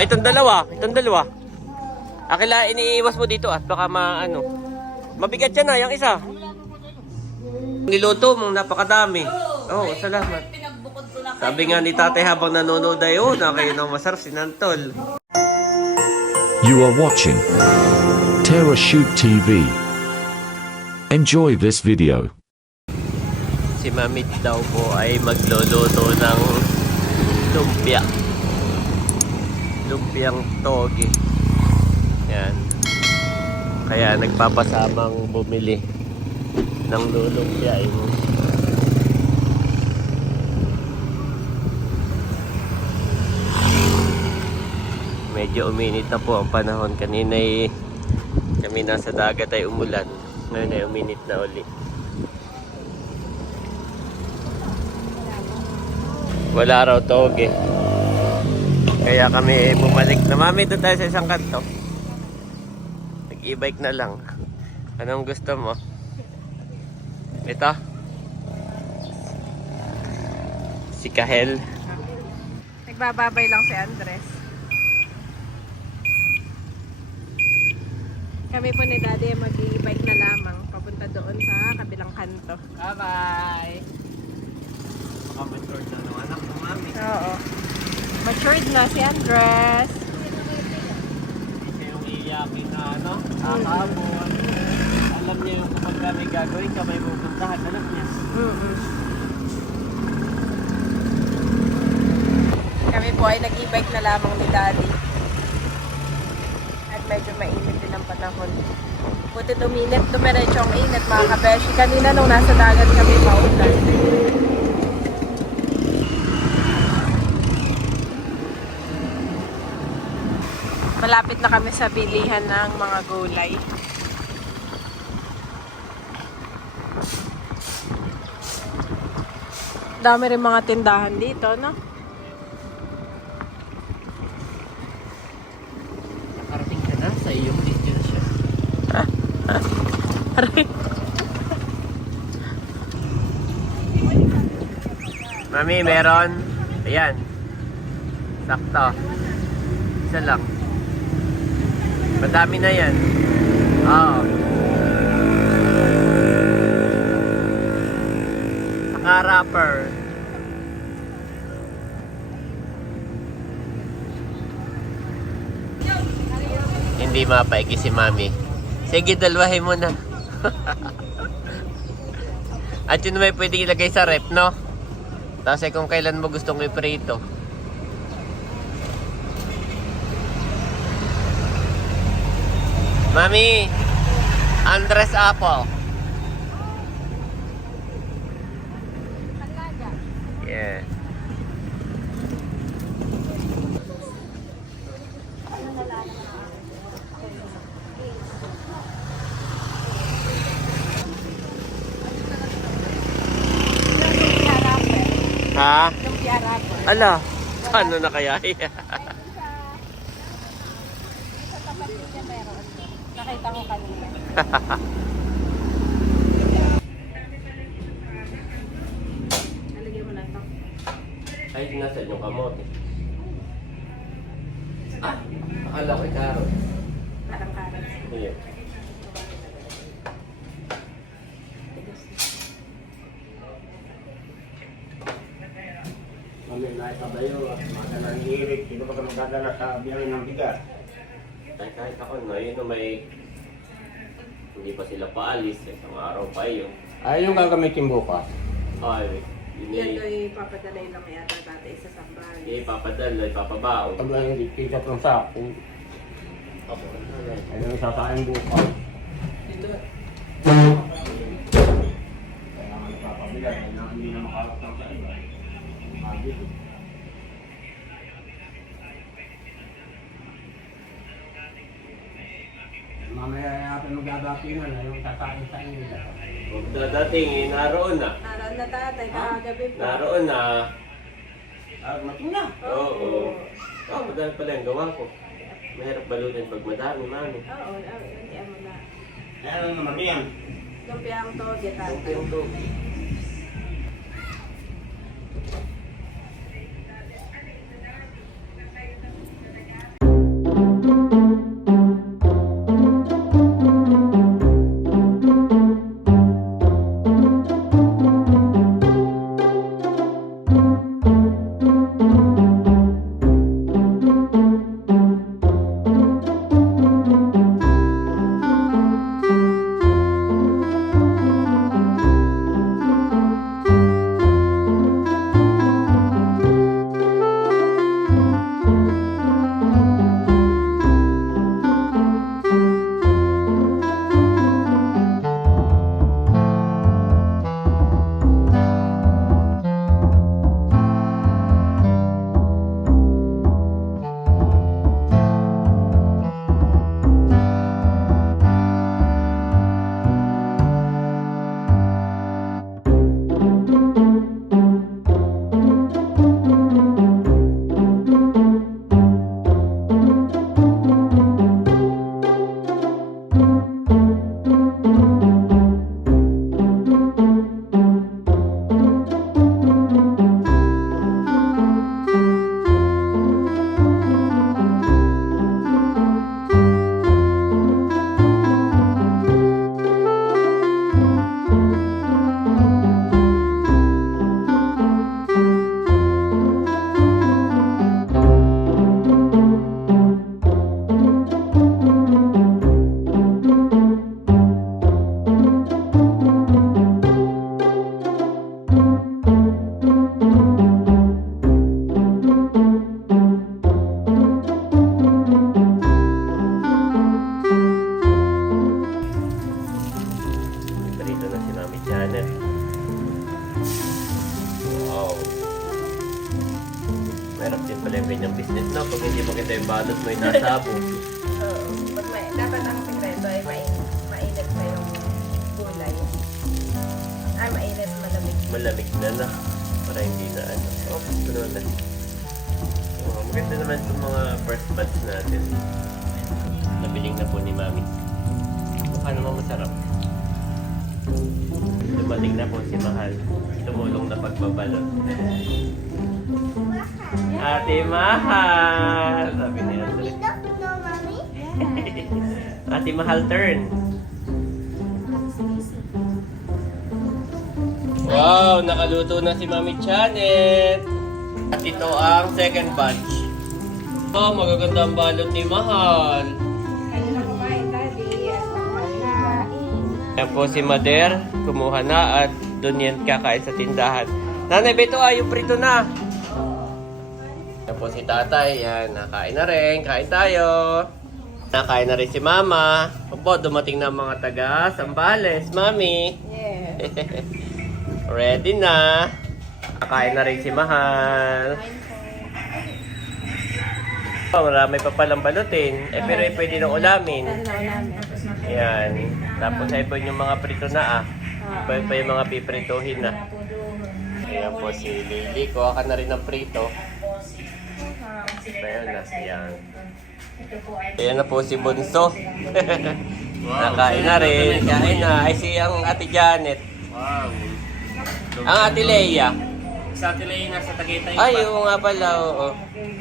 Ay, itong dalawa. Itong dalawa. Akala iniiwas mo dito at baka maano. Mabigat yan na, yung isa. Niluto mong napakadami. Oo, salamat. Sabi nga ni tatay habang nanonood ay, na kayo nang masarap sinantol. You are watching Terra Shoot TV. Enjoy this video. Si Mamit daw po ay magluluto ng lumpia. Lumpiang toge. Yan. Kaya nagpapasamang bumili ng lulumpia. Medyo uminit na po ang panahon. Kanina ay kami nasa dagat ay umulan. Ngayon ay uminit na uli. Wala raw toge. Kaya kami bumalik na. Mami, doon tayo sa isang kanto. Nag-e-bike na lang. Anong gusto mo? Ito? Si Kahel. Nagbababay lang si Andres. Kami po ni Daddy mag-e-bike na lamang papunta doon sa kabilang kanto. Bye-bye! Baka matured na ng anak mo, Mami. Oo. Matured na si Andres. Kasi yung iyakin na kakabon. Alam niya yung kapag kami gagawin, kamay pupuntahan. Alam niya. Kami po ay nag-e-bike na lamang ni Daddy. At medyo mainit din ang panahon. Buti uminit, dumiretso ang init mga kabeshi. Kanina nung nasa dagat kami paulan. Malapit na kami sa bilihan ng mga gulay. Dami rin mga tindahan dito, no? Nakarating ka na sa iyong video siya. Mami, meron. Ayan. Sakto. Isa lang. Madami na yan. Oo. Naka-wrapper. Hindi mapaiki si Mami. Sige, dalwahin mo na. At yun may pwede ilagay sa rep, no? Tapos kung kailan mo gustong iprito. Mami, Andres Apple. Yeah. Ha? Ala, paano na kaya? Nakita ko kanina. Nalagyan mo lang ito. Ay, nasa yung kamote. Ah, akala ko carrot. Parang carrots. Iya. Kami naitabayo at magdala ng hirit. Sino pa ka magdadala sa biyahe ng bigas? Kahit ako, no, yun no, may hindi pa sila paalis. Isang araw pa yun. Ay, yung gagamitin bukas. Ay, Yan yun ay papadalay lang yata tatay sa Sambales. ipapadala, ipapabaon. Pag hindi kita ng sako, Ako, ay yung sasain bukas. Kaya nga nagpapabilan, ay na hindi na makalap ng sa iba. Mabili. Mamaya natin magdadatingan na yung sasain sa inyo. huwag dadating, naroon na. Naroon na tatay, kakagabi pa. Naroon na. Ah, matina. Oo. Oh, madami pala yung gawa ko. Mahirap balutin pag madami, Mami. Oo, nandiyan mo na. Ay, ano naman yan? Lumpiang toge tatay. Yung toge. Dito na si Mami Janet. Wow. Meron din pala yung kanyang business, no? Pag hindi maganda yung balot mo, yung nasabo. Oo. Dapat ang sekreto ay mainit pa yung gulay. Ay, mainit, malamig. Malamig na na. Para hindi na ano. Oh, puno na. Oh, maganda naman itong mga first batch natin. Nabiling na po ni Mami. Mukha naman masarap. Dumating na po si Mahal. Tumulong na pagbabalot. Ate Mahal! Sabi ni Andre. Ate Mahal turn. Wow! Nakaluto na si Mami Janet. At ito ang second batch. Oh, magaganda ang balot ni Mahal. Kanina kumain, Daddy. At kumain. Yan po si Mader, kumuha na at doon yan kakain sa tindahan. Nanay, Beto, yung prito na. Yan po si Tatay, yan, nakain na rin, kain tayo. Nakain na rin si Mama. Opo, dumating na ang mga taga Sambales, Mami. Yeah. Ready na. Nakain na rin si Mahal. Oh, marami pa palang balutin. Pero pwede nang ulamin. Yan. Tapos ay po yung mga prito na Pwede pa yung mga piprituhin na. Ayan po si Lily. Kuha ka na rin ng prito. Ayan na. Ayan. Ayan na po si Bunso. Nakain na rin. Kain na. Ay si ang Ate Janet. Wow. Ang Ate Leia. Sa Ate Leia nasa Tagaytay Ay, oo nga pala. Oo.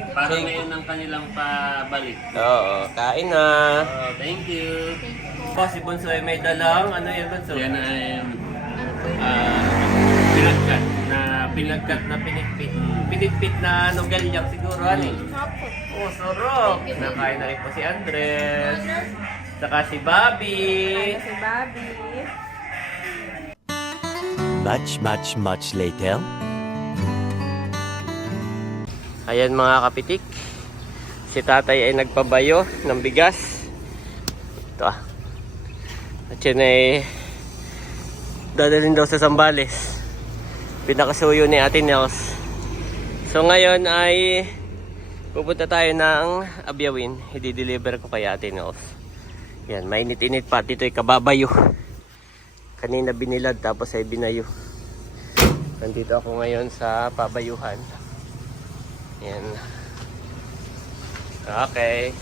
Parang ngayon ang kanilang pabalik. Oo. Kain na. Oh, thank you. Po, si Bunso ay may dalang. Ano yun, Bunso? Yan ay pinagkat na pinitpit. Pinitpit na nogalyak siguro, ano? Oh, sarap. Nakain na rin po si Andres. Saka si Bobby. Si Bobby. Much later. Ayan mga kapitik. Si tatay ay nagpabayo ng bigas. Ito At yun ay dadalhin daw sa Sambales. Pinakasuyo ni Ate Nels. So ngayon ay pupunta tayo ng Abyawin. I-deliver ko kay Ate Nels. Yan, mainit-init pa. Dito ay kababayo. Kanina binilad tapos ay binayo. Nandito ako ngayon sa pabayuhan. Yan. Okay.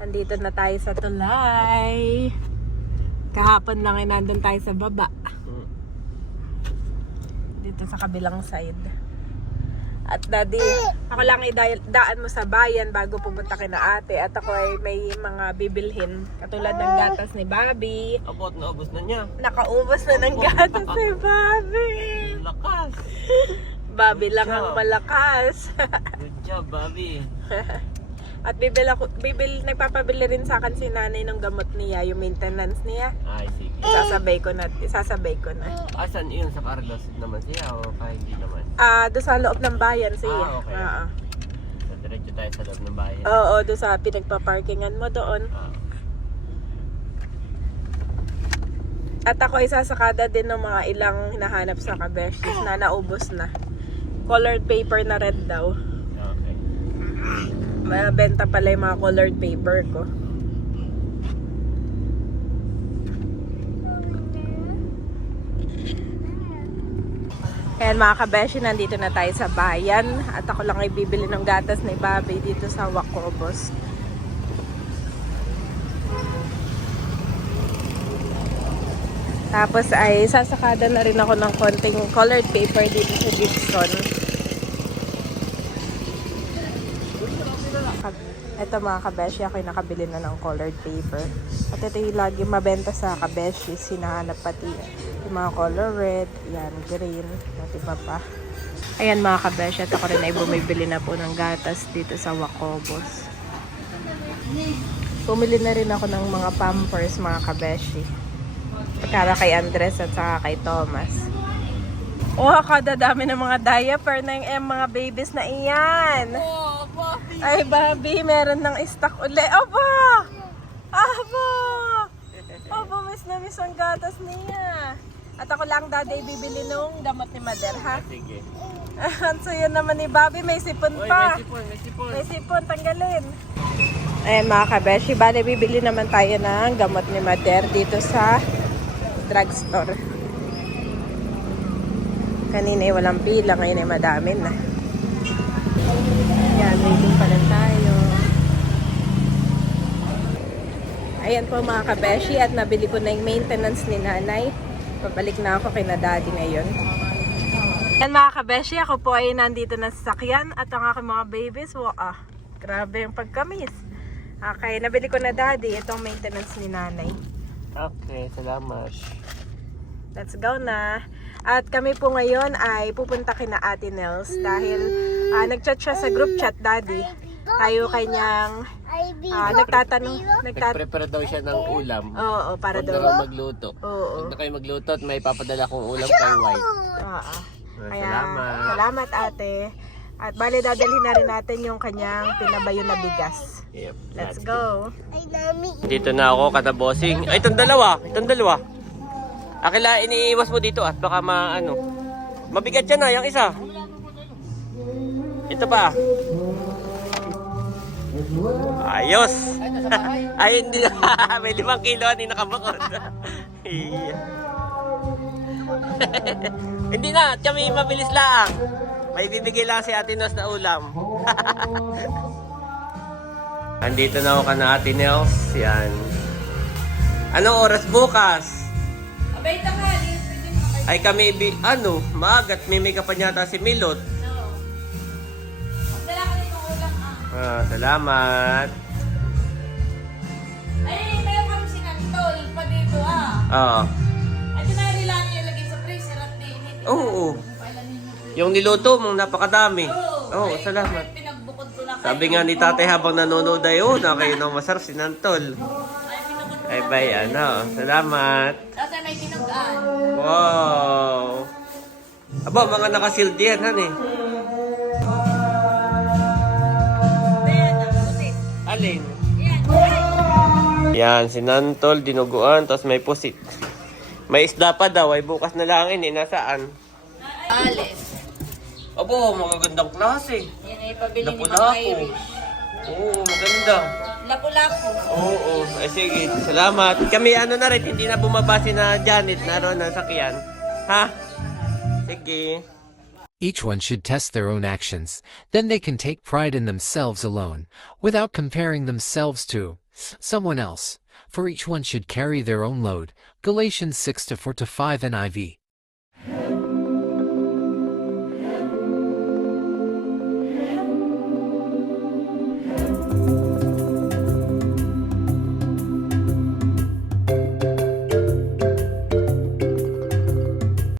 Nandito na tayo sa tulay. Kahapon lang ay nandun tayo sa baba. Dito sa kabilang side. At Daddy, ako lang idaan mo sa bayan bago pumunta kina ate. At ako ay may mga bibilhin. Katulad ng gatas ni Bobby. Apo, naubos na niya. Nakaubos na ng gatas si Bobby. Lakas. Bobby lang ang malakas. Good job, Bobby. At nagpapabili rin sa akin si nanay ng gamot niya, yung maintenance niya. Ay, sige. Isasabay ko na. Asan yun? Sa Carlos naman siya o kahit hindi naman? Doon sa loob ng bayan siya. Okay. bayan, sa loob ng bayan. Oo, doon sa pinagpa-parkingan mo doon. At ako isasakada din ng mga ilang hinahanap sa kabeshis na naubos na. Colored paper na red daw. Okay. Mabenta pala yung mga colored paper ko. Ayan mga kabeshi, nandito na tayo sa bayan. At ako lang ay bibili ng gatas ni Bobby dito sa Wacobos. Tapos ay sasakada na rin ako ng konting colored paper dito sa Gibson. Ito mga kabeshi, ako yung nakabili na ng colored paper. At ito yung lagi mabenta sa kabeshi. Sinahanap pati yung mga color red, yan, green, at iba pa. Ayan mga kabeshi, at ako rin ay bumibili na po ng gatas dito sa Wacobos. Bumili na rin ako ng mga Pampers mga kabeshi. Para kay Andres at saka kay Thomas. Oh, kadadami ng mga diaper ng mga babies na iyan. Oh, Bobby! Ay, Bobby, meron ng stock uli. Aba! Aba! Aba, miss na miss ang gatas niya. At ako lang, Daddy, bibili nung gamot ni Mother, ha? Sige. So, yun naman ni Bobby, may sipon pa. May sipon. May sipon, tanggalin. Ayan mga kabeshi, bale bibili naman tayo ng gamot ni Mother dito sa drugstore. Kanina ay walang pila, ngayon ay madami na. Ayan, waiting pa lang tayo. Ayan po mga kabeshi, at nabili ko na yung maintenance ni nanay. Pabalik na ako kay na daddy ngayon. Ayan mga kabeshi, ako po ay nandito na sa sasakyan at ang aking mga babies, grabe yung pagkamis. Okay, nabili ko na daddy itong maintenance ni nanay. Okay, salamat. Let's go na. At kami po ngayon ay pupunta kina Ate Nels dahil nag-chat siya sa group chat, Daddy. Tayo kanyang Nag-prepare daw siya ng ulam. Oo, para Huwag daw. na raw magluto. Oo. Huwag na kayo magluto at may papadala kong ulam kay White. Oo. Kaya, Salamat. salamat ate. At bali dadalhin na rin natin yung kanyang pinabayo na bigas. Yep. Let's go. Dito na ako, katabosing. Ay, itong dalawa. Akila iniiwas mo dito at baka mabigat yan na, yung isa. Ito pa. Ayos. Ay, hindi na. May 5 kilo ni nakabakod. Iya. Hindi na, kami mabilis lang. May bibigay lang si Ate Nels na ulam. Andito na ako ka na Ate Nels. Yan. Anong oras bukas? Abay, tanghali. Pwede mo kayo. Ay kami, maagat. May ka pa nyata si Milot. No. Magdala ka rin ng ulam, Salamat. Ay, meron kami sinantol pa dito, Oo. Ay, tinari lang niya lagay sa freezer at dinit. Oo. Yung niluto mong napakadami. Oo, salamat. Pinagbukod ko na kayo. Sabi nga ni tatay habang nanonood ay, na kayo nang masarap sinantol. Ay, bye, salamat. Kasi may tinugaan. Wow. Aba, mga nakasealed yan, Alin? Yan, sinantol, dinuguan, tapos may pusit. May isda pa daw, ay bukas na lang nasaan? Alis. Abo, magagandang klase. Yan ay pabili ni Lapu-lapu. Mga Irish. Oo, maganda. Lapu-lapu. Oo, ay sige, salamat. Kami na rin, hindi na bumabasi na Janet naroon na sakyan. Ha? Sige. Each one should test their own actions. Then they can take pride in themselves alone, without comparing themselves to someone else. For each one should carry their own load. Galatians 6:4-5 NIV.